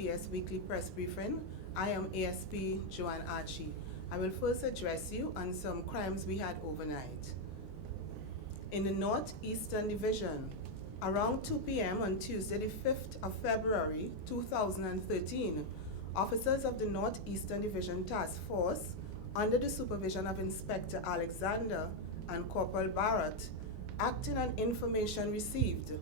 TTPS Weekly Press Briefing. I am ASP Joanne Archie. I will first address you on some crimes we had overnight. In the Northeastern Division, around 2 p.m. on Tuesday, the 5th of February 2013, officers of the Northeastern Division Task Force, under the supervision of Inspector Alexander and Corporal Barrett, acting on information received,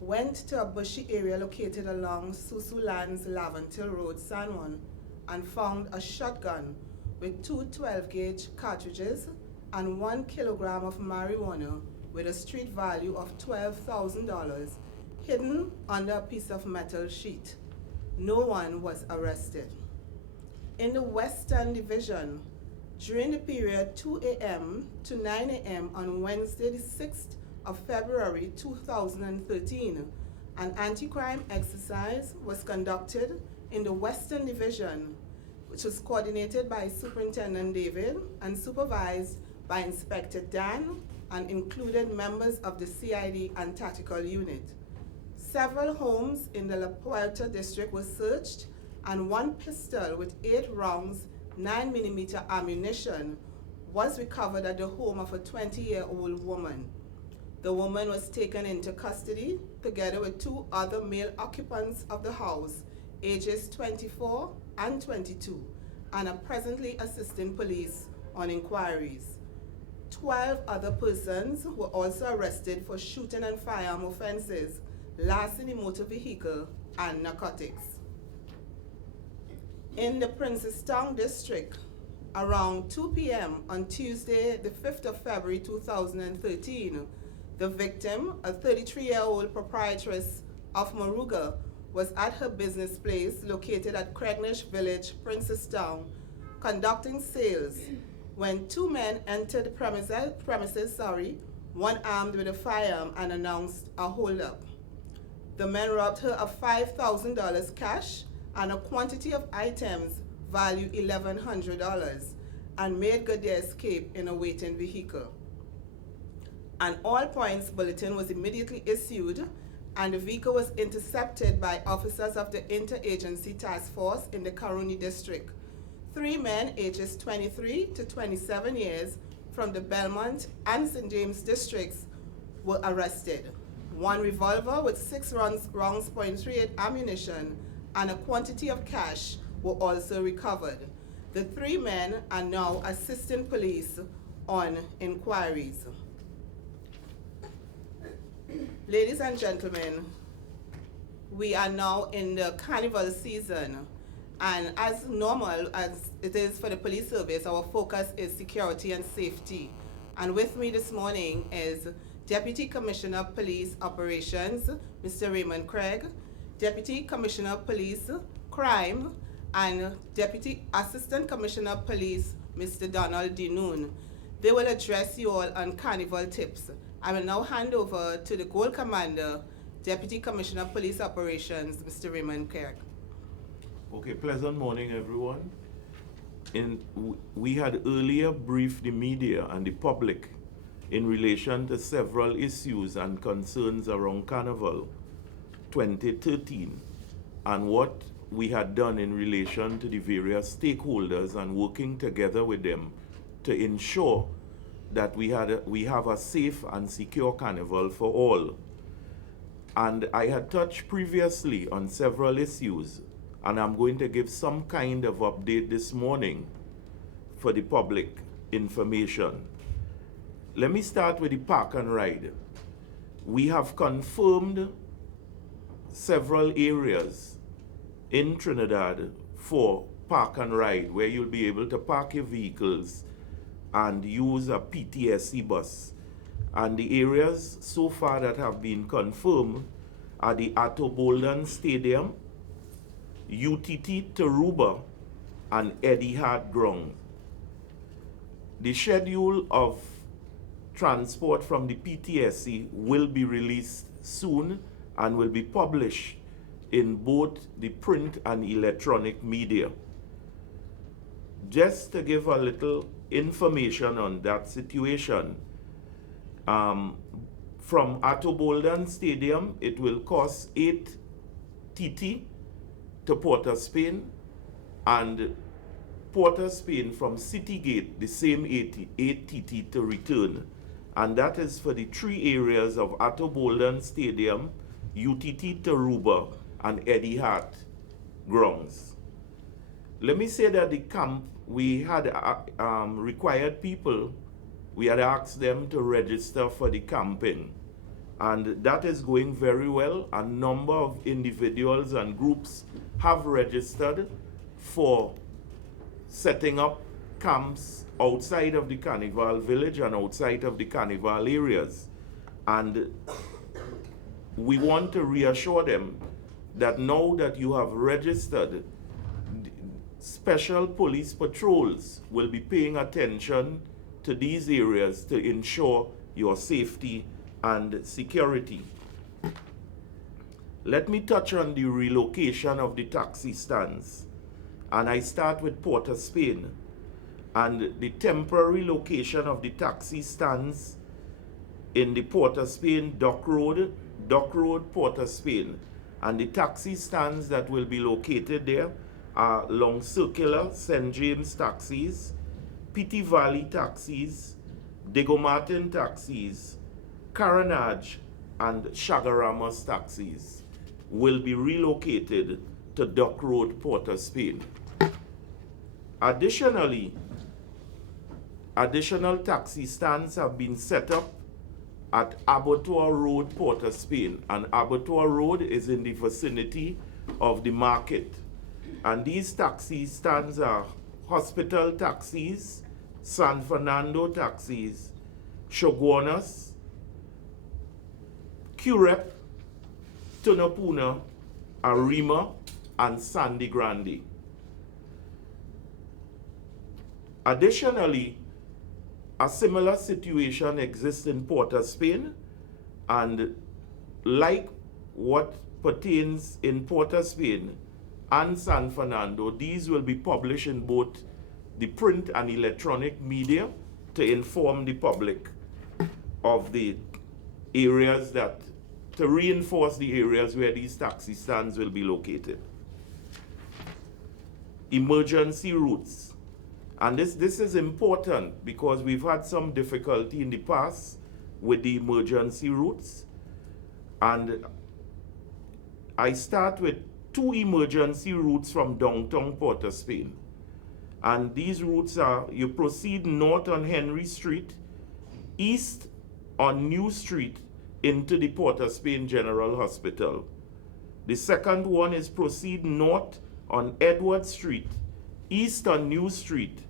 went to a bushy area located along Susulan's Laventil Road, San Juan, and found a shotgun with two 12-gauge cartridges and 1 kilogram of marijuana with a street value of $12,000 hidden under a piece of metal sheet. No one was arrested. In the Western Division, during the period 2 a.m. to 9 a.m. on Wednesday, the 6th of February 2013, an anti-crime exercise was conducted in the Western Division, which was coordinated by Superintendent David and supervised by Inspector Dan and included members of the CID and Tactical Unit. Several homes in the La Puerta district were searched, and one pistol with 8 rounds 9mm ammunition was recovered at the home of a 20-year-old woman. The woman was taken into custody together with 2 other male occupants of the house, ages 24 and 22, and are presently assisting police on inquiries. 12 other persons were also arrested for shooting and firearm offenses, larceny motor vehicle, and narcotics. In the Princestown district, around 2 p.m. on Tuesday, the 5th of February 2013, the victim, a 33-year-old proprietress of Moruga, was at her business place located at Craignish Village, Princestown, conducting sales when 2 men entered the premises, one armed with a firearm, and announced a holdup. The men robbed her of $5,000 cash and a quantity of items valued $1,100 and made good their escape in a waiting vehicle. An all-points bulletin was immediately issued, and the vehicle was intercepted by officers of the Interagency Task Force in the Karuni district. 3 men ages 23 to 27 years from the Belmont and St. James districts were arrested. 1 revolver with 6 rounds .38 ammunition and a quantity of cash were also recovered. The 3 men are now assisting police on inquiries. Ladies and gentlemen, we are now in the Carnival season, and as normal as it is for the police service, our focus is security and safety. And with me this morning is Deputy Commissioner of Police Operations, Mr. Raymond Craig, Deputy Commissioner of Police Crime, and Deputy Assistant Commissioner of Police, Mr. Donlad Denoon. They will address you all on Carnival tips. I will now hand over to the Gold Commander, Deputy Commissioner of Police Operations, Mr. Raymond Craig. Okay, pleasant morning, everyone. We had earlier briefed the media and the public in relation to several issues and concerns around Carnival 2013 and what we had done in relation to the various stakeholders and working together with them to ensure that we have a safe and secure Carnival for all. And I had touched previously on several issues, and I'm going to give some kind of update this morning for the public information. Let me start with the park and ride. We have confirmed several areas in Trinidad for park and ride, where you'll be able to park your vehicles and use a PTSC bus. And the areas so far that have been confirmed are the Bolden Stadium, UTT Taruba, and Etihad Ground. The schedule of transport from the PTSC will be released soon and will be published in both the print and electronic media. Just to give a little information on that situation, from Bolden Stadium, it will cost 8 TT to Port of Spain, and Port of Spain from City Gate, the same 8TT to return. And that is for the 3 areas of Atto Boldon Stadium, UTT Taruba, and Eddie Hart grounds. Let me say that the camp, we had required people, we had asked them to register for the camping. And that is going very well. A number of individuals and groups have registered for setting up camps outside of the Carnival village and outside of the Carnival areas. And we want to reassure them that now that you have registered, special police patrols will be paying attention to these areas to ensure your safety and security. Let me touch on the relocation of the taxi stands. And I start with Port of Spain. And the temporary location of the taxi stands in the Port of Spain, Dock Road, Port of Spain. And the taxi stands that will be located there are Long Circular, St. James taxis, Pity Valley taxis, Diego Martin taxis, Caranage, and Chaguaramas taxis will be relocated to Dock Road, Port of Spain. Additionally, additional taxi stands have been set up at Abattoir Road, Port of Spain. And Abattoir Road is in the vicinity of the market. And these taxi stands are Hospital taxis, San Fernando taxis, Shoguanas, Curep, Tunapuna, Arima, and Sandy Grande. Additionally, a similar situation exists in Port of Spain, and like what pertains in Port of Spain and San Fernando, these will be published in both the print and electronic media to inform the public of the areas that, to reinforce the areas where these taxi stands will be located. Emergency routes. And this is important because we've had some difficulty in the past with the emergency routes. And I start with 2 emergency routes from downtown Port of Spain. And these routes are, you proceed north on Henry Street, east on New Street into the Port of Spain General Hospital. The second one is proceed north on Edward Street, east on New Street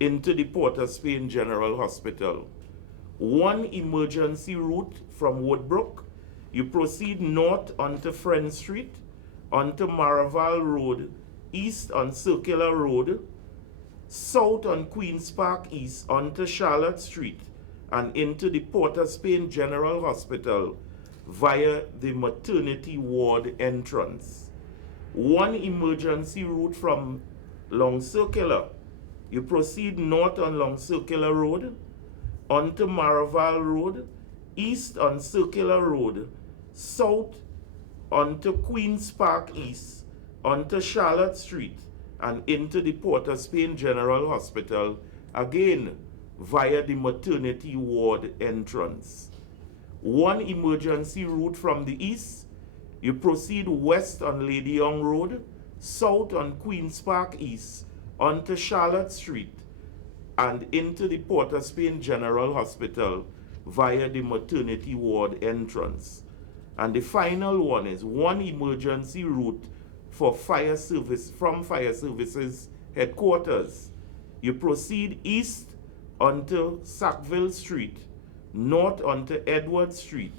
into the Port of Spain General Hospital. One emergency route from Woodbrook, you proceed north onto Friend Street, onto Maraval Road, east on Circular Road, south on Queen's Park East onto Charlotte Street, and into the Port of Spain General Hospital via the maternity ward entrance. One emergency route from Long Circular, you proceed north on Long Circular Road, onto Maraval Road, east on Circular Road, south onto Queen's Park East, onto Charlotte Street, and into the Port of Spain General Hospital, again via the maternity ward entrance. One emergency route from the east, you proceed west on Lady Young Road, south on Queen's Park East, onto Charlotte Street, and into the Port of Spain General Hospital via the maternity ward entrance. And the final one is one emergency route for fire service from Fire Services headquarters. You proceed east onto Sackville Street, north onto Edward Street,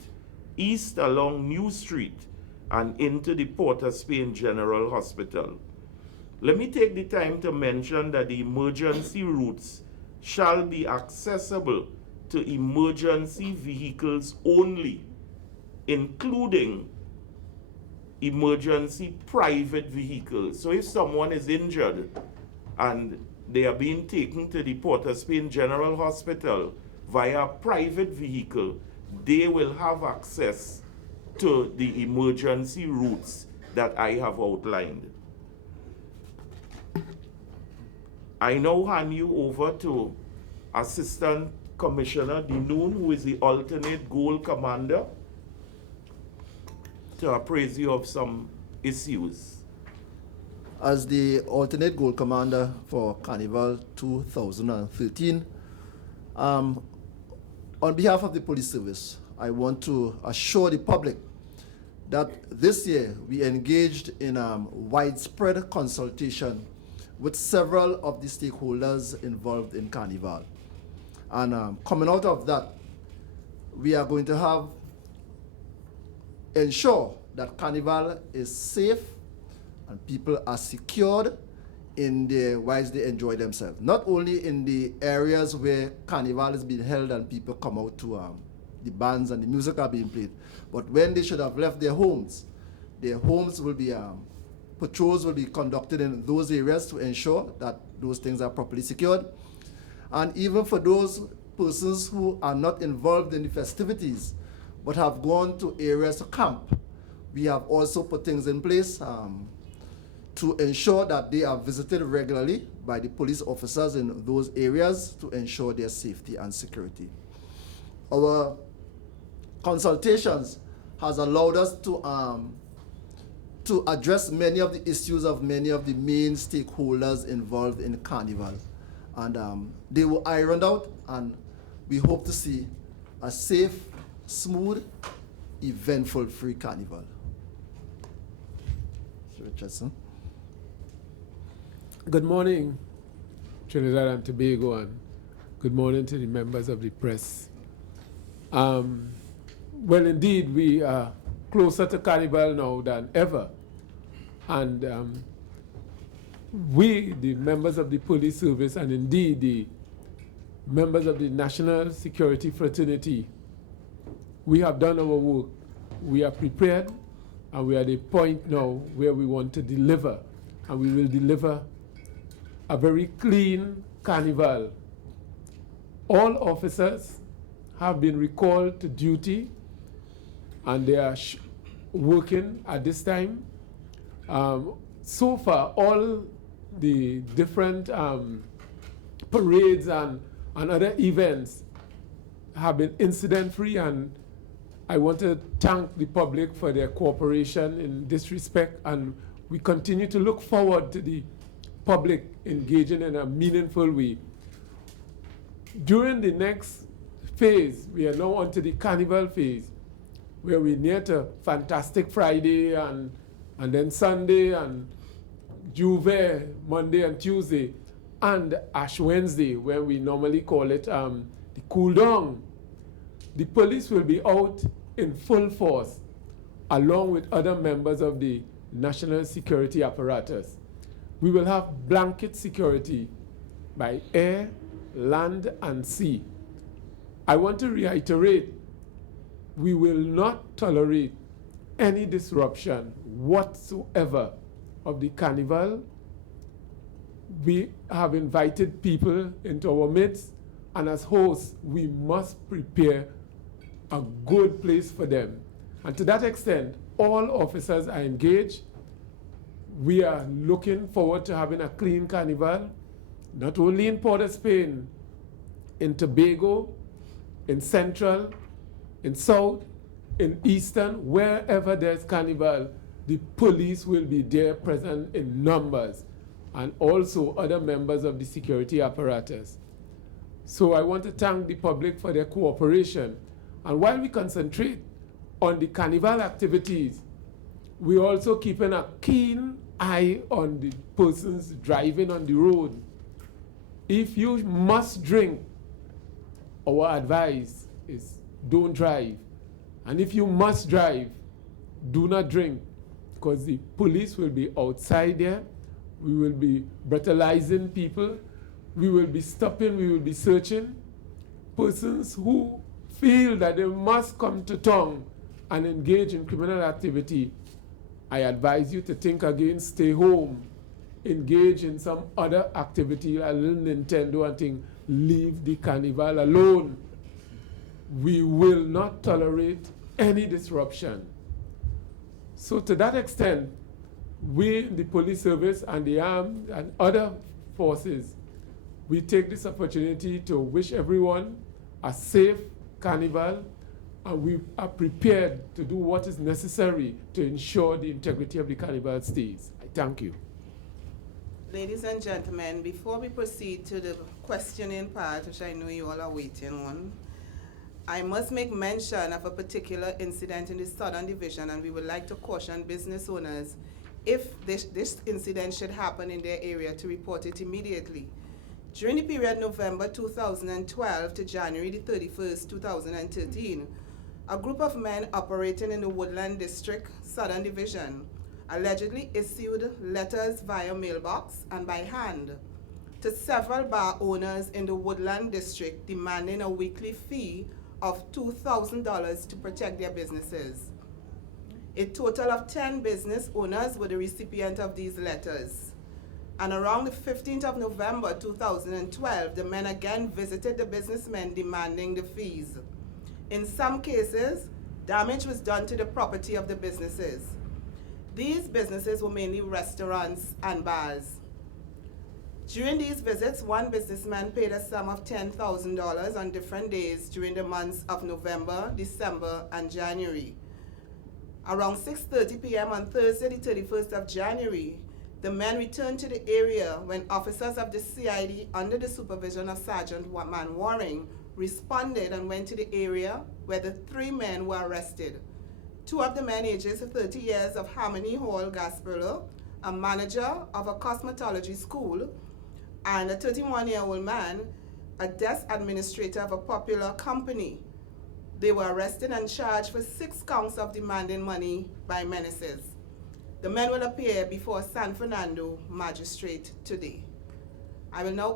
east along New Street, and into the Port of Spain General Hospital. Let me take the time to mention that the emergency routes shall be accessible to emergency vehicles only, including emergency private vehicles. So if someone is injured and they are being taken to the Port of Spain General Hospital via a private vehicle, they will have access to the emergency routes that I have outlined. I now hand you over to Assistant Commissioner Denoon, who is the alternate goal commander, to appraise you of some issues. As the alternate goal commander for Carnival 2013, on behalf of the police service, I want to assure the public that this year we engaged in widespread consultation with several of the stakeholders involved in Carnival. And coming out of that, we are going to ensure that Carnival is safe and people are secured whilst they enjoy themselves. Not only in the areas where Carnival is being held and people come out to the bands and the music are being played, but when they should have left their homes will be, patrols will be conducted in those areas to ensure that those things are properly secured. And even for those persons who are not involved in the festivities, but have gone to areas to camp, we have also put things in place to ensure that they are visited regularly by the police officers in those areas to ensure their safety and security. Our consultations has allowed us to address many of the issues of many of the main stakeholders involved in Carnival. And they were ironed out, and we hope to see a safe, smooth, eventful free Carnival. Mr. Richardson. Good morning, Trinidad and Tobago, and good morning to the members of the press. Well, indeed, we are closer to Carnival now than ever. And we, the members of the police service, and indeed the members of the national security fraternity, we have done our work. We are prepared, and we are at a point now where we want to deliver, and we will deliver a very clean Carnival. All officers have been recalled to duty, and they are working at this time. So far, all the different parades and other events have been incident-free, and I want to thank the public for their cooperation in this respect, and we continue to look forward to the public engaging in a meaningful way. During the next phase, we are now on to the Carnival phase, where we're near to Fantastic Friday and then Sunday and Juve Monday and Tuesday, and Ash Wednesday, where we normally call it the cool down. The police will be out in full force, along with other members of the national security apparatus. We will have blanket security by air, land, and sea. I want to reiterate, we will not tolerate any disruption whatsoever of the Carnival. We have invited people into our midst, and as hosts, we must prepare a good place for them. And to that extent, all officers are engaged. We are looking forward to having a clean Carnival, not only in Port of Spain, in Tobago, in Central, in South, in Eastern, wherever there's Carnival, the police will be there present in numbers, and also other members of the security apparatus. So I want to thank the public for their cooperation. And while we concentrate on the Carnival activities, we're also keeping a keen eye on the persons driving on the road. If you must drink, our advice is don't drive. And if you must drive, do not drink, because the police will be outside there. We will be brutalizing people. We will be stopping, we will be searching. Persons who feel that they must come to town and engage in criminal activity, I advise you to think again, stay home, engage in some other activity, a little Nintendo and thing, leave the Carnival alone. We will not tolerate any disruption. So to that extent, we, the police service and the armed and other forces, we take this opportunity to wish everyone a safe Carnival, and we are prepared to do what is necessary to ensure the integrity of the Carnival stays. I thank you. Ladies and gentlemen, before we proceed to the questioning part, which I know you all are waiting on, I must make mention of a particular incident in the Southern Division, and we would like to caution business owners if this incident should happen in their area to report it immediately. During the period November 2012 to January the 31st, 2013, a group of men operating in the Woodland District, Southern Division, allegedly issued letters via mailbox and by hand to several bar owners in the Woodland District demanding a weekly fee of $2,000 to protect their businesses. A total of 10 business owners were the recipient of these letters. And around the 15th of November 2012, the men again visited the businessmen demanding the fees. In some cases, damage was done to the property of the businesses. These businesses were mainly restaurants and bars. During these visits, one businessman paid a sum of $10,000 on different days during the months of November, December, and January. Around 6:30 p.m. on Thursday, the 31st of January, the men returned to the area when officers of the CID under the supervision of Sergeant Waring responded and went to the area where the 3 men were arrested. 2 of the men, ages 30 years, of Harmony Hall, Gasperlo, a manager of a cosmetology school, and a 31-year-old man, a desk administrator of a popular company. They were arrested and charged for 6 counts of demanding money by menaces. The men will appear before San Fernando magistrate today. I will now